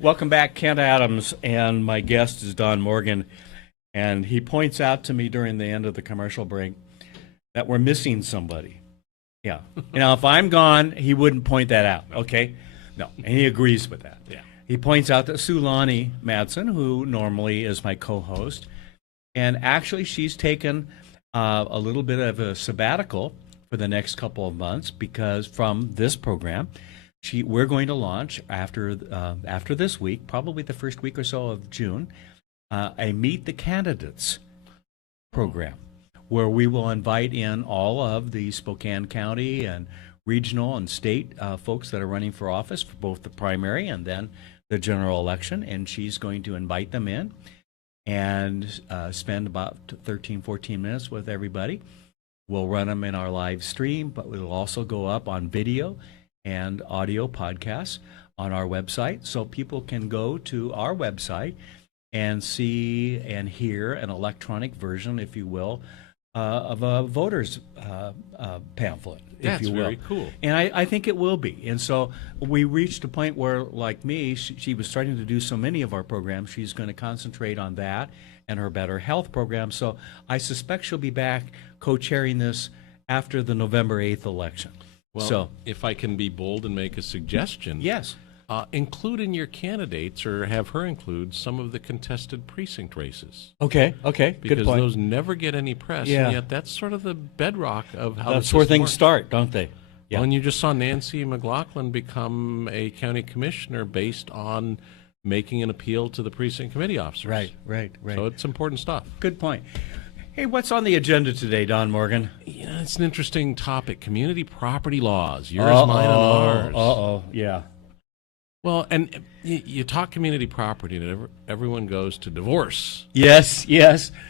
Welcome back, Kent Adams, and my guest is Don Morgan, and he points out to me during the end of the commercial break that we're missing somebody. Yeah. Now, if I'm gone, he wouldn't point that out, okay? No, and he agrees with that. Yeah. He points out that Sulani Madsen, who normally is my co-host, and actually she's taken a little bit of a sabbatical for the next couple of months because from this program, we're going to launch after this week, probably the first week or so of June, a Meet the Candidates program where we will invite in all of the Spokane County and regional and state folks that are running for office for both the primary and then the general election. And she's going to invite them in and spend about 13, 14 minutes with everybody. We'll run them in our live stream, but it'll also go up on video and audio podcasts on our website, so people can go to our website and see and hear an electronic version, if you will, of a voter's pamphlet, if you will. That's very cool. And I think it will be. And so we reached a point where, like me, she was starting to do so many of our programs, she's going to concentrate on that and her Better Health program. So I suspect she'll be back co-chairing this after the November 8th election. Well, so, if I can be bold and make a suggestion, yes, include in your candidates, or have her include some of the contested precinct races. Okay, Because good point. those never get any press, Yeah. and yet that's sort of the bedrock of how That's the where system things works. start, don't they? Yeah. Well, and you just saw Nancy McLaughlin become a county commissioner based on making an appeal to the precinct committee officers. Right. So it's important stuff. Good point. Hey, what's on the agenda today, Don Morgan? You know, it's an interesting topic. Community property laws. Yours, mine, and ours. Yeah. Well, and you talk community property, and everyone goes to divorce. Yes.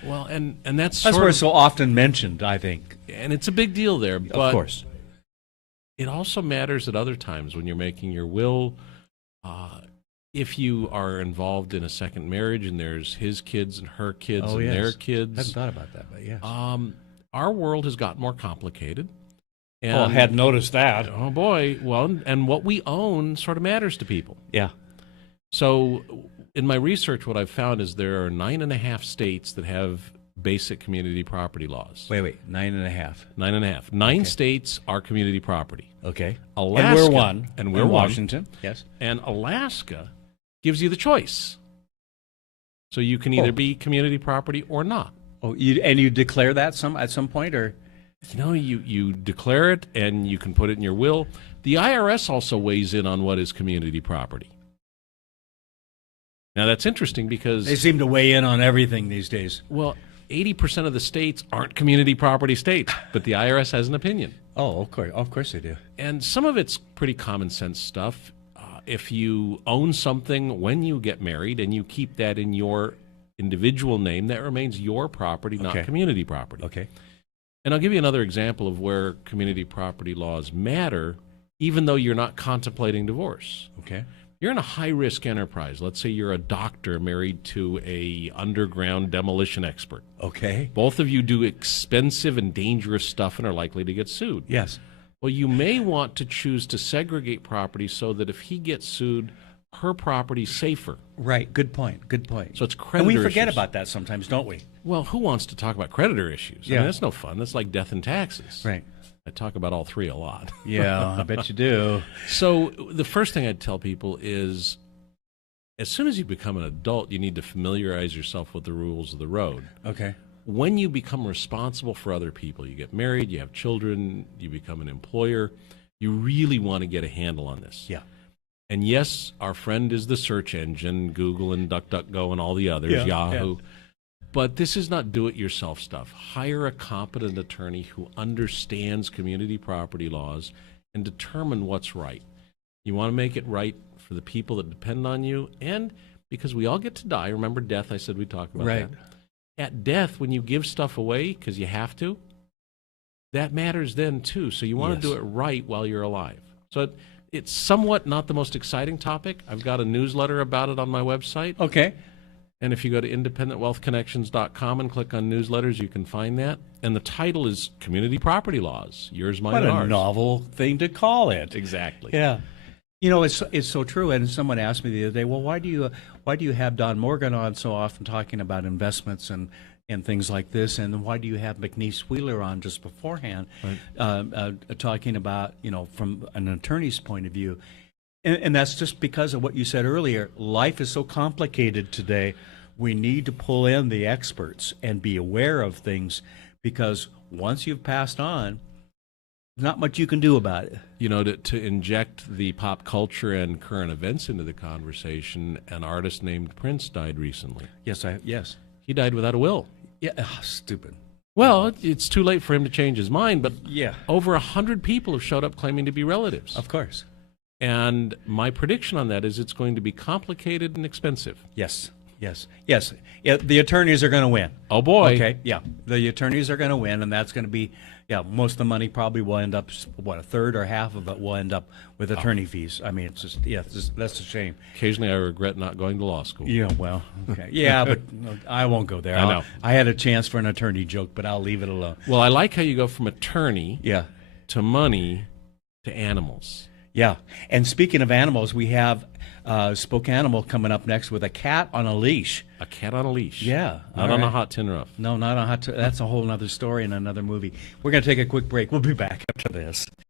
Well, and that's That's sort where of, it's so often mentioned, I think. and it's a big deal there. But Of course. it also matters at other times when you're making your will. If you are involved in a second marriage and there's his kids and her kids and their I kids. hadn't thought about that, but yes. Our world has gotten more complicated. And, I hadn't noticed that. Oh, boy. Well, and what we own sort of matters to people. Yeah. So in my research, what I've found is there are 9.5 states that have basic community property laws. Wait, 9.5. 9.5. Nine states are community property. Okay. Alaska, and we're one. And we're in one. Washington. Yes. And Alaska gives you the choice. So you can either be community property or not. Oh, you declare that at some point, or? You know, you declare it and you can put it in your will. The IRS also weighs in on what is community property. Now, that's interesting because They seem to weigh in on everything these days. well, 80% of the states aren't community property states, but the IRS has an opinion. Oh, of course they do. And some of it's pretty common sense stuff. If you own something when you get married and you keep that in your individual name, that remains your property, not community property. Okay. And I'll give you another example of where community property laws matter, even though you're not contemplating divorce. Okay. You're in a high-risk enterprise. Let's say you're a doctor married to a underground demolition expert. Okay. Both of you do expensive and dangerous stuff and are likely to get sued. Yes. Well, you may want to choose to segregate property so that if he gets sued, her property's safer. Right. Good point. So it's creditor And we forget issues. about that sometimes, don't we? Well, who wants to talk about creditor issues? I Yeah. mean, that's no fun. That's like death and taxes. Right. I talk about all three a lot. Yeah, I bet you do. So the first thing I'd tell people is as soon as you become an adult, you need to familiarize yourself with the rules of the road. Okay. When you become responsible for other people, you get married, you have children, you become an employer, you really want to get a handle on this. Yeah. And yes, our friend is the search engine, Google and DuckDuckGo and all the others, Yahoo. But this is not do-it-yourself stuff. Hire a competent attorney who understands community property laws and determine what's right. You want to make it right for the people that depend on you, and because we all get to die. Remember death, I said we'd talk about that. At death, when you give stuff away because you have to, that matters then too. So you want to do it right while you're alive. So it's somewhat not the most exciting topic. I've got a newsletter about it on my website. Okay. And if you go to independentwealthconnections.com and click on newsletters, you can find that. And the title is Community Property Laws, Yours, Mine, What and a Ours. novel thing to call it. Exactly. Yeah. It's so true. And someone asked me the other day, well, why do you have Don Morgan on so often talking about investments and things like this, and why do you have McNeese Wheeler on just beforehand, talking about from an attorney's point of view, and that's just because of what you said earlier. Life is so complicated today. We need to pull in the experts and be aware of things, because once you've passed on, not much you can do about it. To inject the pop culture and current events into the conversation, an artist named Prince died recently. Yes. He died without a will. Yeah, stupid. Well, it's too late for him to change his mind, but yeah, over 100 people have showed up claiming to be relatives. Of course. And my prediction on that is it's going to be complicated and expensive. Yes. Yeah, the attorneys are going to win. Oh, boy. Okay, yeah. The attorneys are going to win, and that's going to be, most of the money probably will end up, a third or half of it will end up with attorney fees. I mean, it's just, that's a shame. Occasionally I regret not going to law school. Yeah, well, okay. Yeah, but I won't go there. I know. I had a chance for an attorney joke, but I'll leave it alone. Well, I like how you go from attorney to money to animals. Yeah, and speaking of animals, we have Spokanimal coming up next with a cat on a leash. A cat on a leash. Yeah. Not on a hot tin roof. No, not on a hot tin. That's a whole other story in another movie. We're going to take a quick break. We'll be back after this.